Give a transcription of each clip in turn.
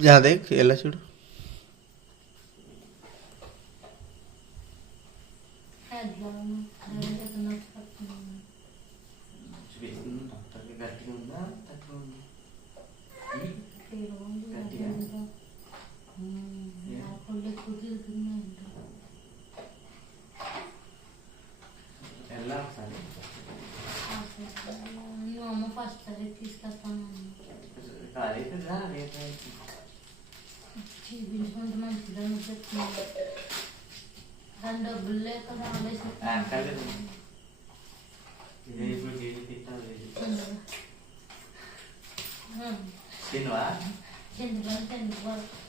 అదే ఎలా చూడు గట్టిగా ఉందా తక్కువ ఉందా ఎలా ఒకసారి అమ్మ ఫస్ట్ సారి తీసుకొస్తాను కాలేదా రేపు చూపించుకుంటే మంచిదని చెప్తున్నాను దాని డబ్బులు లేక రాలేదు ఇదే ఇప్పుడు గేట్ తిట్టాలి తినవా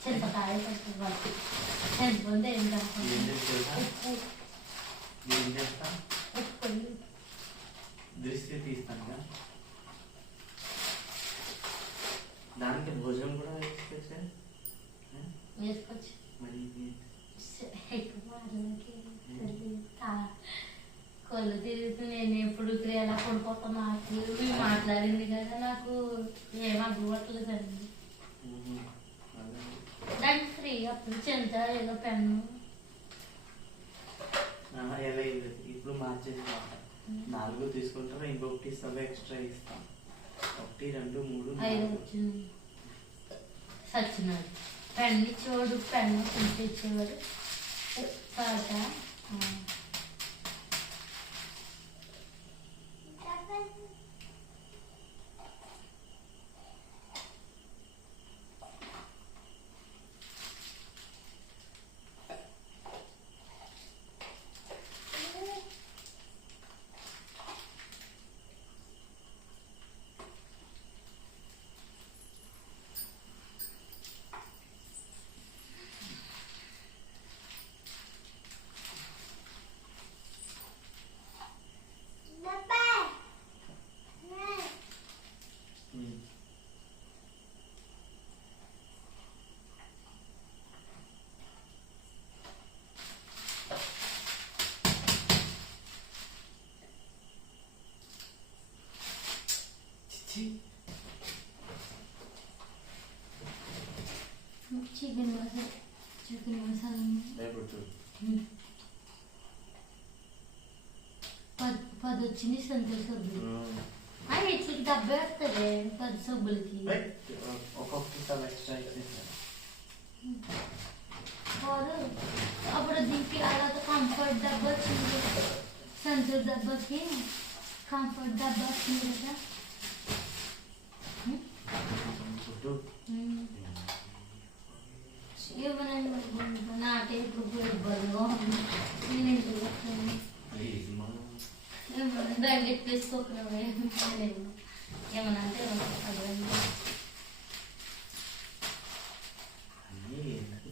చింతకాయ పట్టుకోవాలి చింతపండు ఏం ఏం చేస్తా దృష్టి తీస్తాను దానికి భోజనం కూడా వేసుకోవచ్చా వేసుకోవచ్చు మరి కొలు తిరుగుతూ నేను ఎప్పుడు ఎలా కొనుక్కోతా నాకు మాట్లాడింది కదా నాకు ఏం అర్థపడలేదండి దానికి ఫ్రీ అప్పుడు చింత ఏదో పెన్ను ఎలా ఇప్పుడు మార్చేసి 4 తీసుకుంటారా ఇంకొకటి ఇస్తాను ఎక్స్ట్రా ఇస్తాం 1 2 3 5 వచ్చింది సచ్చినాడు పెన్ను ఇచ్చేవాడు పెన్ను చింత ఇచ్చేవాడు పాట చికెన్ మసాలా 10 వచ్చింది సంతోష సబ్బులు ఇట్లకి 70 వస్తుంది 10 సబ్బులకి అప్పుడు దీనికి అలా కంఫర్ట్ డబ్బా వచ్చింది సంతోష్ డబ్బాకి కంఫర్ట్ డబ్బా వచ్చింది కదా నాటే ఇప్పుడు ఇబ్బందిగా ఉంది నేను ఇంటికి వస్తాను దండి తీసుకోకుండా ఏమన్నా అంటే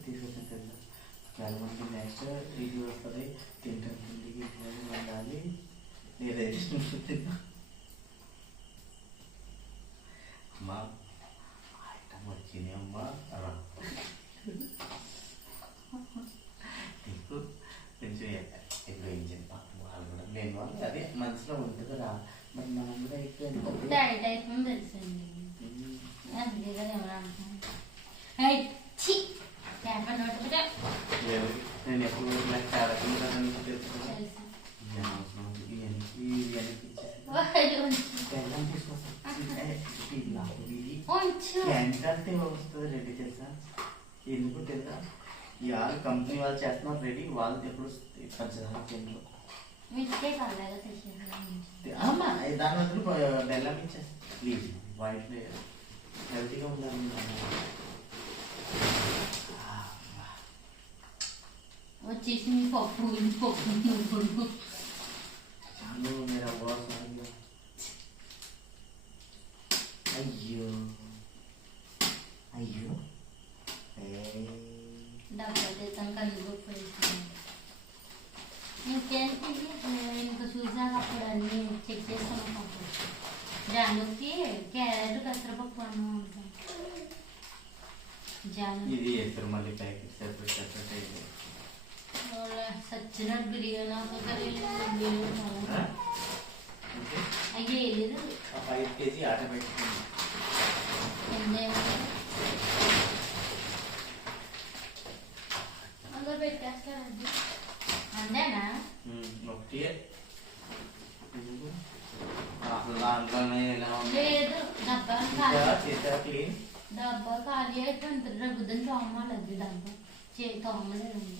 తీసుకొచ్చాను కదా చాలా మంది నెక్స్ట్ రివ్యూ వస్తుంది తింటాను తిండికి ఉండాలి నేనైతే అమ్మా ఐటమ్ వచ్చింది అమ్మా అలా నీకు కొంచెం ఇప్పుడు ఏం చెప్పాలి వాళ్ళు కూడా నేను వాళ్ళు అదే మనసులో ఉంటుంది రా మరి మనం కూడా ఎక్కువ డైట్ అయిపోయింది తెలుసండి అందుకే కదా ఎవరు అంటున్నాను నేను ఎప్పుడు తీసుకొస్తాను వస్తుంది రెడీ తెలుసా ఎందుకు తెలుసా ఇవాళ కంపెనీ వాళ్ళు చేస్తున్నారు రెడీ వాళ్ళు ఎప్పుడు పంచదార తింటారు అమ్మా దాని వద్దు బెల్లం ఇచ్చేస్తా ప్లీజ్ వైట్ హెల్తీగా ఉండాలి వచ్చేసి పప్పు పప్పు చాలు మీరు అవ్వాలి అయ్యో అయ్యో డబ్బా తెచ్చాం కందిపప్పు ఇంకేంటి ఇంకా చూసాక అప్పుడు అన్నీ చెక్ చేసుకున్నాం జానుకి క్యారెట్ పెసరపప్పు అన్నం ఉంటాం జాను ఇది వేస్తారు మళ్ళీ ప్యాకెట్ సెపరేట్ సెపరేట్ అయితే సచ్చిన బిర్యానీ అయ్యే లేదు 5 kg ఆట పెట్టుకుంది డబ్బా ఖాళీ అయిపోయింది. రేపు పొద్దున్న తోమాలి డబ్బా తోమలేదండి.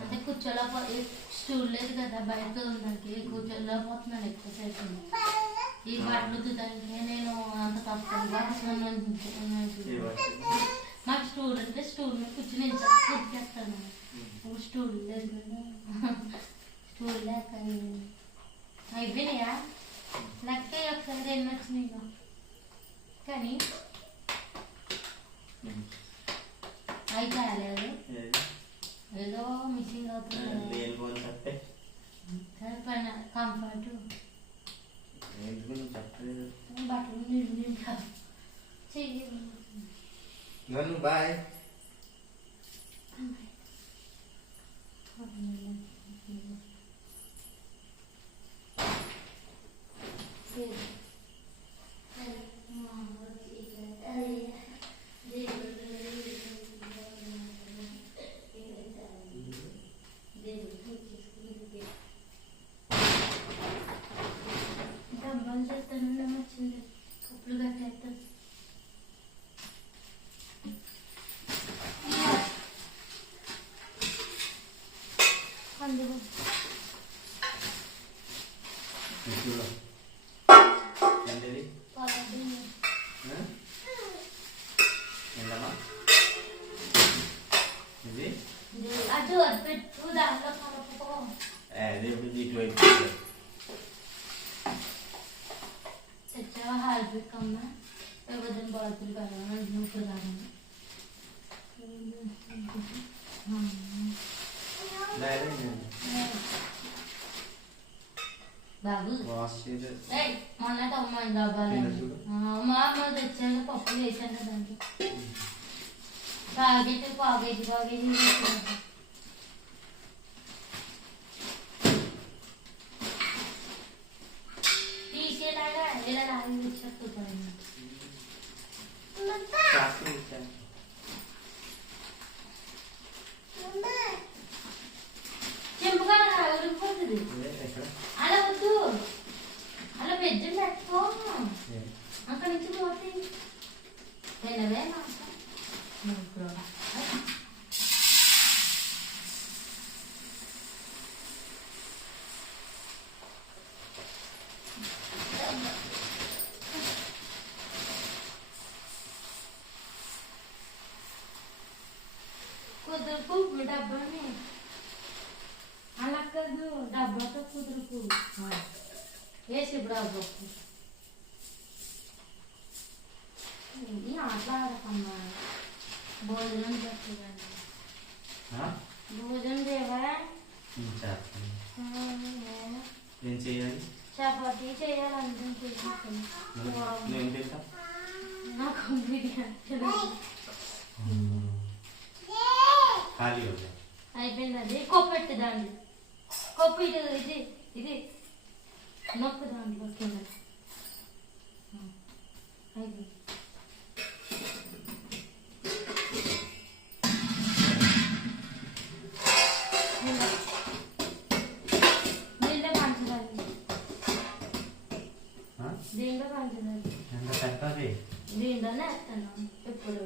అంటే కూర్చోలేకపోతే స్టూల్ లేదు కదా, బయట ఉందంటే కూర్చోలేకపోతున్నాను ఎక్కువసేపు. ఈ బట్టలు ఉతుకుతానికి నేను అంత కష్టంగా మాకు స్టూల్ అంటే స్టూల్ మీద కూర్చొని ఉతికేస్తాను. స్టూల్ లేదు కదా, స్టూల్ లేక అయిపోయినాయా లెక్క ఒకసారి ఎన్ని వచ్చినాయి కానీ అవి కాలేదు. ఏదో మిస్సింగ్ అవుతుంది. పైన కంఫర్ట్ బట్టలు నిండా చెయ్యి. బాయ్. డబ్బాలు చేస్తాను వచ్చింది, కప్పులు కట్టేస్తాను. అందులో అటు అది పెట్టు, దాంట్లో కలుపుకో. తెచ్చావా హార్పిక్ అమ్మ? లేకపోతే బాతులు కావాలి నూపులు కావాలి. బాబు మొన్న తమ్మాయి డబ్బాలు మా అమ్మ తెచ్చాను, పప్పు వేసాను దాంట్లో పాగేసి పాగేసి పాగేసి తీసేలాగా ఇలా లాగి వచ్చేస్తాను. చెంపుగా ఉడికిపోతుంది. అలా వద్దు, అలా వెజ్జం పెట్టుకో, అక్కడి నుంచి పోతే తినవే మాట. కుదురుకు డబ్బాని అలా కాదు, డబ్బాతో కుదురుకు వేసి ఇప్పుడు డబ్బాకు అట్లా ఆడకమ్మా. భోజనం చేస్తుందండి, భోజనం చేయవా? ఏం చేయాలి? చపాతీ చేయాలంటే నాకు అయిపోయింది. అది కొప్పు పెట్టేదాన్ని, కొప్పు ఇది ఇది ఇది నొక్కు దాంట్లో కింద అయిపోయింది. దీంట్లో పంచదారి, దీంట్లో పంచదారి, దీంట్లోనే వేస్తాను ఎప్పుడు.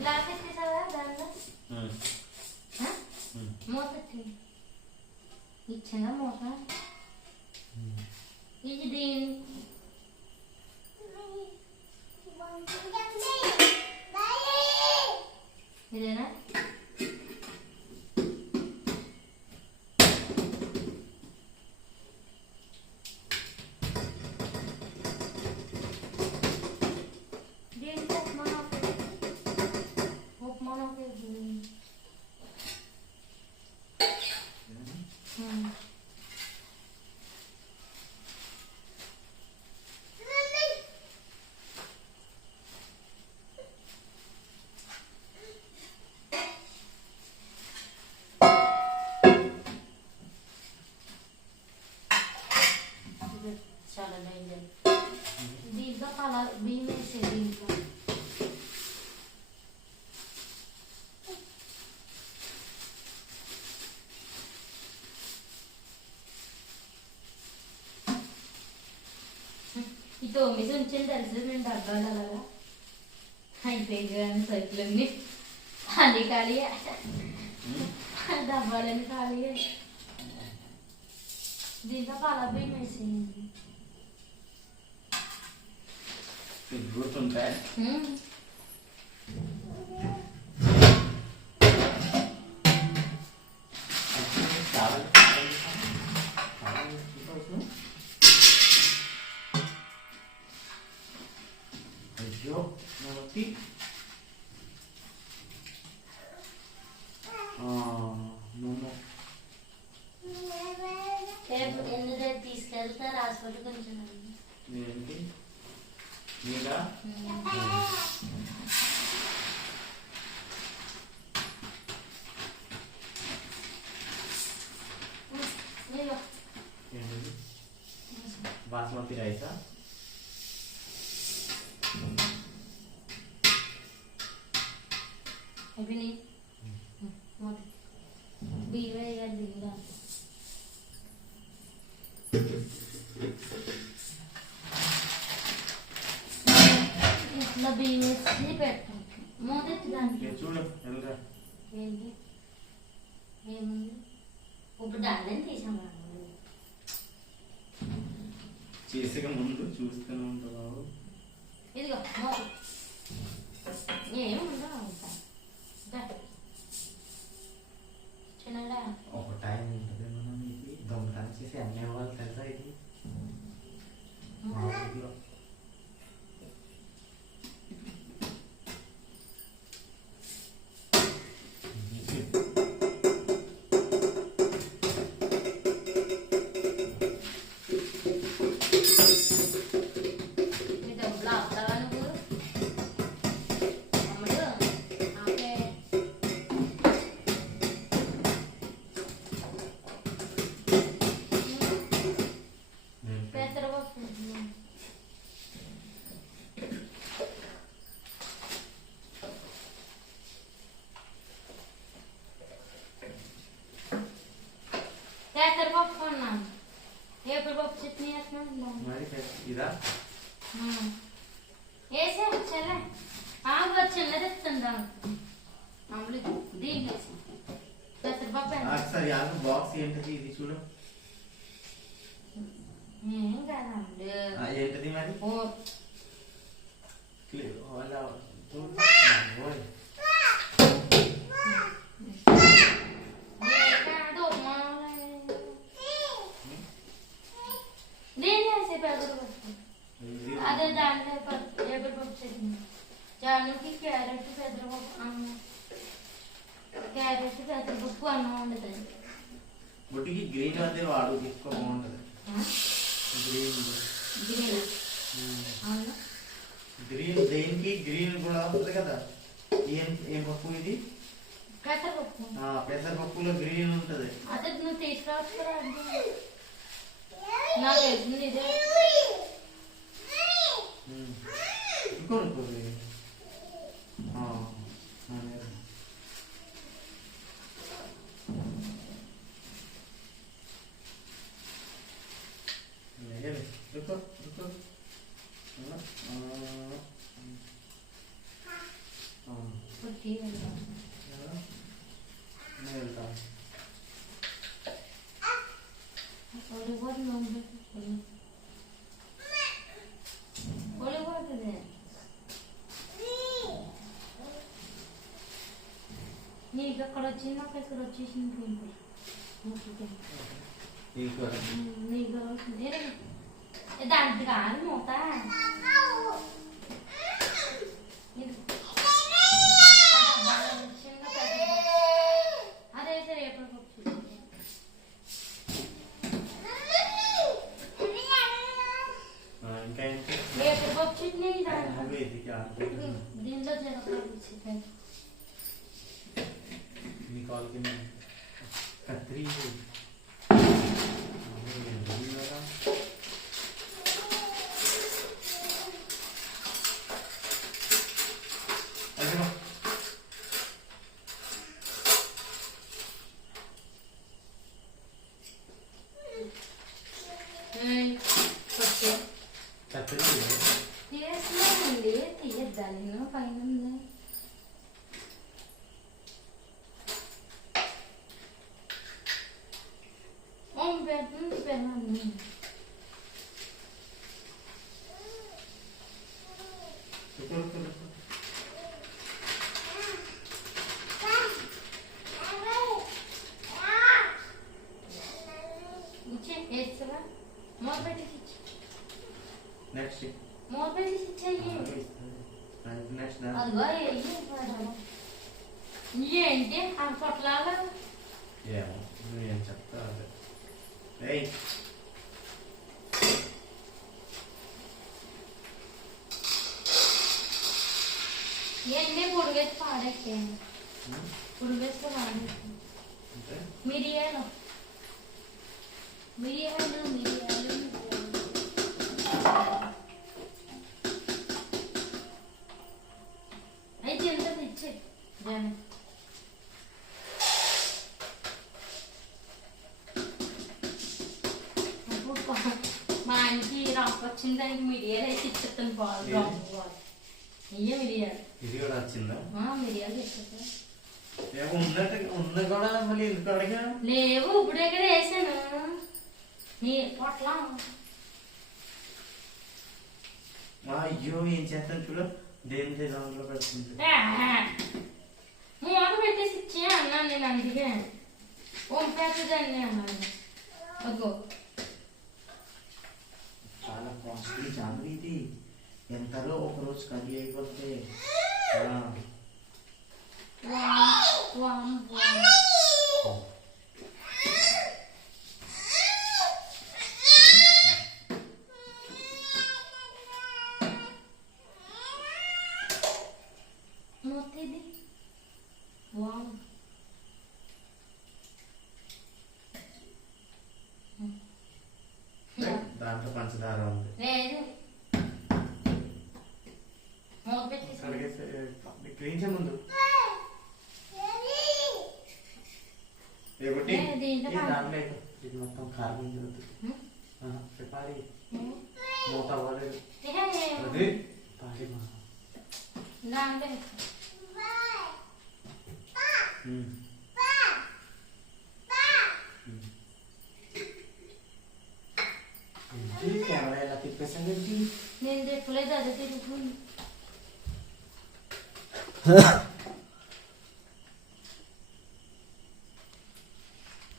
గ్లాస్ ఎక్కేసావా దాంట్లో మూత ఇచ్చానా మూత ఇది దీని ఇదేనా తొమ్మిది ఉంచింది తెలుసు నేను డబ్బాలు అలాగా అయిపోయింది కానీ సైకిల్ని ఖాళీ ఖాళీగా డబ్బాలని ఖాళీగా దీంట్లో కలబియ్యం వేసేయండి గుర్తుంటాయి. అయ్యో నొప్పి. రేపు తీసుకెళ్తారు హాస్పిటల్ కొంచెం ఏంటి మీరా బాస్మతి రైసా? అయిపోయినాయి బియ్యం వేయాలి బియ్యం ఇట్లా బియ్యం వేసి పెట్టాలి మూడెత్తి దానికి చూడు వెళ్ళరా. ఏంటి ఏముంది ఇప్పుడు దాన్ని తీసాము చేసే ముందు చూస్తూనే ఉంటావు. ఇదిగో మోపు ఏముందో చిన్నడా ఒక టైం ఉంటుంది మనం ఇది దొంగతనం చేసి అన్నీ అవ్వాలి తెలుసా ఇది మా ఊరిలో. ఇదా వేసే వచ్చేలే చిన్నది ఇస్తుందా మామూలు దీంట్లో పెసరపప్పు సరే బాక్స్ ఏంటది ఇది చూడు. ఏం కాదండి ఏంటది మరి అదే దాంట్లో ఎగురుపప్పు చట్నీ జానుకి క్యారెట్ పెసరపప్పు అన్నం క్యారెట్ పెసరపప్పు అన్నం వండుతుంది. బుట్టికి గ్రీన్ అదే వాడు ఎక్కువ బాగుంటుంది. గ్రీన్ గ్రీన్ దేనికి గ్రీన్ కూడా వస్తుంది కదా. ఏం పప్పు ఇది? పెసరపప్పు. పెసరపప్పులో గ్రీన్ ఉంటుంది. అదే నువ్వు తీసుకురావచ్చు నాకు తెలిసింది ఇదే ఇంకోటి నీకు అక్కడ వచ్చింది నాకు ఇక్కడ వచ్చేసింది నీకు వస్తుంది దానికి కాదు మూత అదే సరే ఎప్పుడు ఎప్పుడు పప్పు చట్నీ దీంట్లో జరగదు निकाल के मैं कतरी कतरी ఏంటి ఆ పొట్లాలు ఏమో నువ్వేం చెప్తా అదే ఏయ్ ఇవన్నీ పొడిగేసి పాడెక్కాను పొడిగేస్తే పాడెక్కాను మిరియాలు మిరియాలు మిరియాలు అయితే ఎంత తెచ్చే జనం మా ఆయనకి రాక వచ్చిన దానికి మిరియాలు అయితే ఇచ్చేస్తాను బాగా ఇయ్య మిరియాలు ఇది కూడా వచ్చిందా మిరియాలు తెచ్చేస్తా ఏమో ఉంది కూడా మళ్ళీ ఎందుకు అడిగా లేవు ఇప్పుడు ఎక్కడ వేసాను నీ పొట్ల అయ్యో ఏం చేస్తాను చూడు దేని దాంట్లో పెడుతుంది మూట పెట్టేసి ఇచ్చే అన్నాను నేను అందుకే పంపేస్తుందండి అన్నాను అగ్గో చాలా కాస్ట్లీ జాంగ్రీ ఇది ఎంతలో ఒక రోజు కర్రీ అయిపోతే మొత్తది వావ్ దాంట్లో పంచదార ఉంది లేదు మూత పెట్టేసి క్లీన్ చేయ ముందు దాంట్లో ఇది మొత్తం కారం జరుగుతుంది చెప్పాలి మూత అవ్వలేదు అది పాడి మా కెమెరా ఎలా తిప్పేసాను నేను చెప్పలేదు అదే తిరుగుతుంది